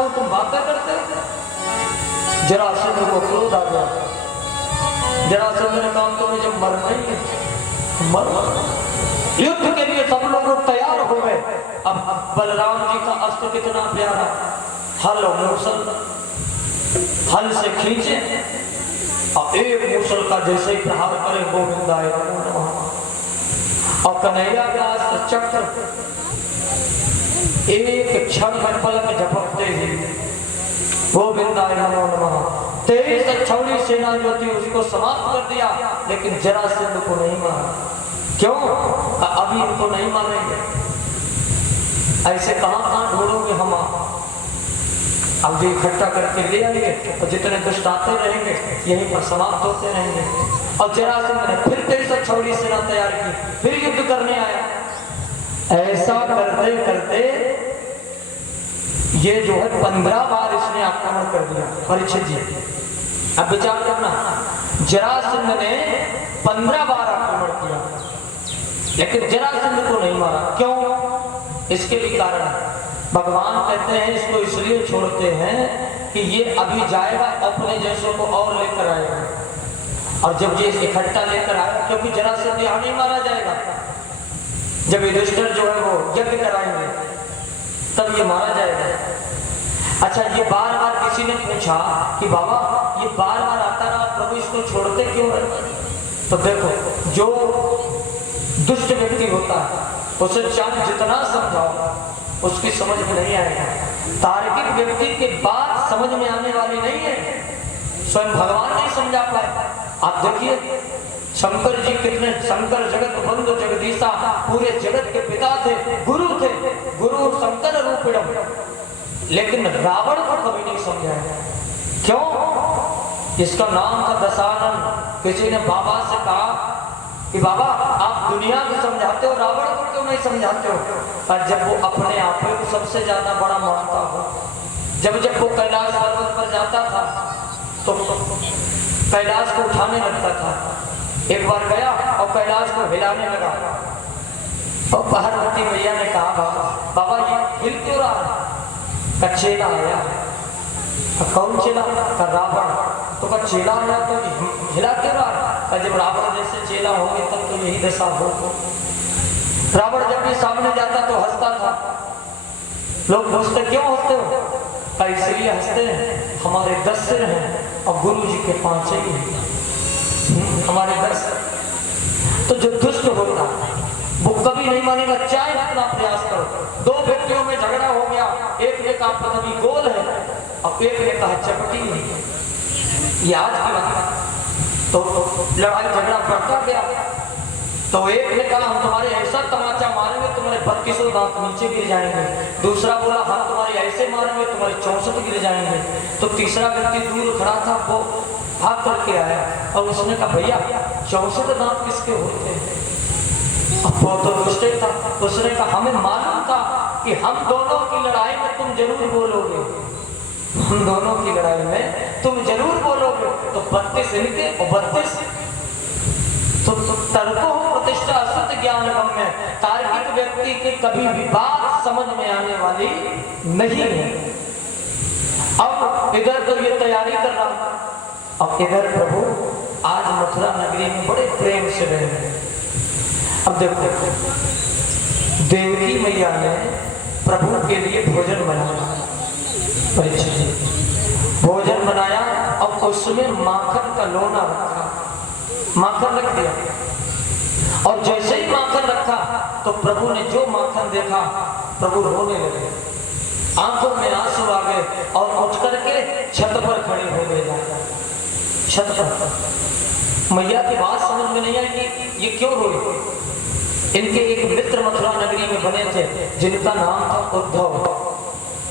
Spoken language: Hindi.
हो तुम बातें करते हो। जरासंध को क्रोध आ गया। जरासंध ने कहा तुम्हें जब मरना ही है मर। युद्ध के लिए सब लोग तैयार हो गए। अब बलराम जी का अस्त्र कितना प्यारा, हल और मूसल, हल से खींचे और एक मूसल का जैसे ही प्रहार करे गोविंदाय नमो नमः। और कन्हैया का अस्त्र चक्र एक क्षण में पलक झपकते ही गोविंदाय नमो नमः। 23 छौड़ी सेना जो थी उसको समाप्त कर दिया, लेकिन जरासंध को नहीं मारा। क्यों? अभी इनको नहीं मारेंगे। ऐसे कहां ढूंढोगे हम? अब जो इकट्ठा करके ले आएंगे और जितने दुष्ट आते रहेंगे यहीं पर समाप्त होते रहेंगे। और जरासंध ने फिर 23 छौड़ी सेना तैयार की, फिर युद्ध करने आया। ऐसा करते करते ये जो है 15 बार इसने आक्रमण कर दिया। परीक्षित जी अब विचार करना, जरासंध ने 15 बार आक्रमण किया लेकिन जरासंध को नहीं मारा। क्यों? इसके भी कारण है। भगवान कहते हैं इसको इसलिए छोड़ते हैं कि ये अभी जाएगा अपने जैसों को और लेकर आएगा, और जब ये इकट्ठा लेकर आएगा, क्योंकि जरासंध यहाँ नहीं मारा जाएगा। जब युधिष्ठिर जो है वो यज्ञ कराएंगे तब ये मारा जाएगा। अच्छा, ये बार बार किसी ने पूछा कि बाबा ये बार बार आता रहा, प्रभु इसको छोड़ते क्यों रहते? तो देखो, जो दुष्ट व्यक्ति होता है उसे चाहे जितना समझाओ उसकी समझ में नहीं आएगा। तार्किक व्यक्ति की बात समझ में आने वाली नहीं है, स्वयं भगवान नहीं समझा पाए। आप देखिए शंकर जी कितने, शंकर जगत बंधु जगदीशा, पूरे जगत के पिता थे, गुरु थे, गुरु शंकर रूपिणम, लेकिन रावण को कभी नहीं समझाया। क्यों? इसका नाम था दशानन। किसी ने बाबा से कहा कि बाबा आप दुनिया को समझाते हो, रावण को क्यों नहीं समझाते हो? और जब वो अपने आप को सबसे ज्यादा बड़ा मानता हो, जब वो कैलाश पर्वत पर जाता था तो कैलाश को उठाने लगता था। एक बार गया और कैलाश को हिलाने लगा, और पार्वती मैया ने कहा बाबा ये हिल क्यों रहा है? चेला आया। कौन चेला? रावण। तो चेला आया तो हिला क्यों रहा? जब रावण जैसे चेला होंगे तब तो यही दशा हो। रावण जब भी सामने जाता तो हंसता था। लोग पूछते क्यों हंसते हो? इसलिए हंसते हैं हमारे 10 सिर हैं और गुरु जी के 5 ही हैं, हमारे 10। तो जो दुष्ट होता वो कभी नहीं मानेगा, चाहे अपना प्रयास करो। 2 व्यक्तियों में झगड़ा हो गया, एक ने कहा पृथ्वी गोल है और एक ने कहा चपटी है। ये आज की बात है। तो लड़ाई झगड़ा बढ़ता गया। तो एक ने कहा हम तुम्हारे ऐसा तमाचा मारेंगे तुम्हारे 32 दांत नीचे गिर जाएंगे। दूसरा बोला हम तुम्हारे ऐसे मारेंगे तुम्हारे 64 गिर जाएंगे। तो तीसरा व्यक्ति दूर खड़ा था, वो भाग करके आया और उसने कहा भैया 64 दांत किसके होते हैं? वो तो दुष्ट था। उसने कहा हमें मालूम था कि हम दोनों की लड़ाई में तुम जरूर बोलोगे, हम दोनों की लड़ाई में तुम जरूर बोलोगे। तो 32 इनके और 32 तो तर्को प्रतिष्ठा असत ज्ञान गम्य। तार्किक व्यक्ति की कभी भी बात समझ में आने वाली नहीं है। अब इधर तो ये तैयारी कर रहा, अब इधर प्रभु आज मथुरा नगरी में बड़े प्रेम से रहे। अब देखो देवकी मैया ने प्रभु के लिए भोजन बनाया, परीक्षित जी भोजन बनाया और उसमें माखन का लोना रखा, माखन रख दिया। और जैसे ही माखन रखा तो प्रभु ने जो माखन देखा प्रभु रोने लगे, आंखों में आंसू आ गए और उठ करके छत पर खड़े हो गए। छत पर मैया की बात समझ में नहीं आई कि ये क्यों रोए। इनके एक मित्र मथुरा नगरी में बने थे जिनका नाम था उद्धव।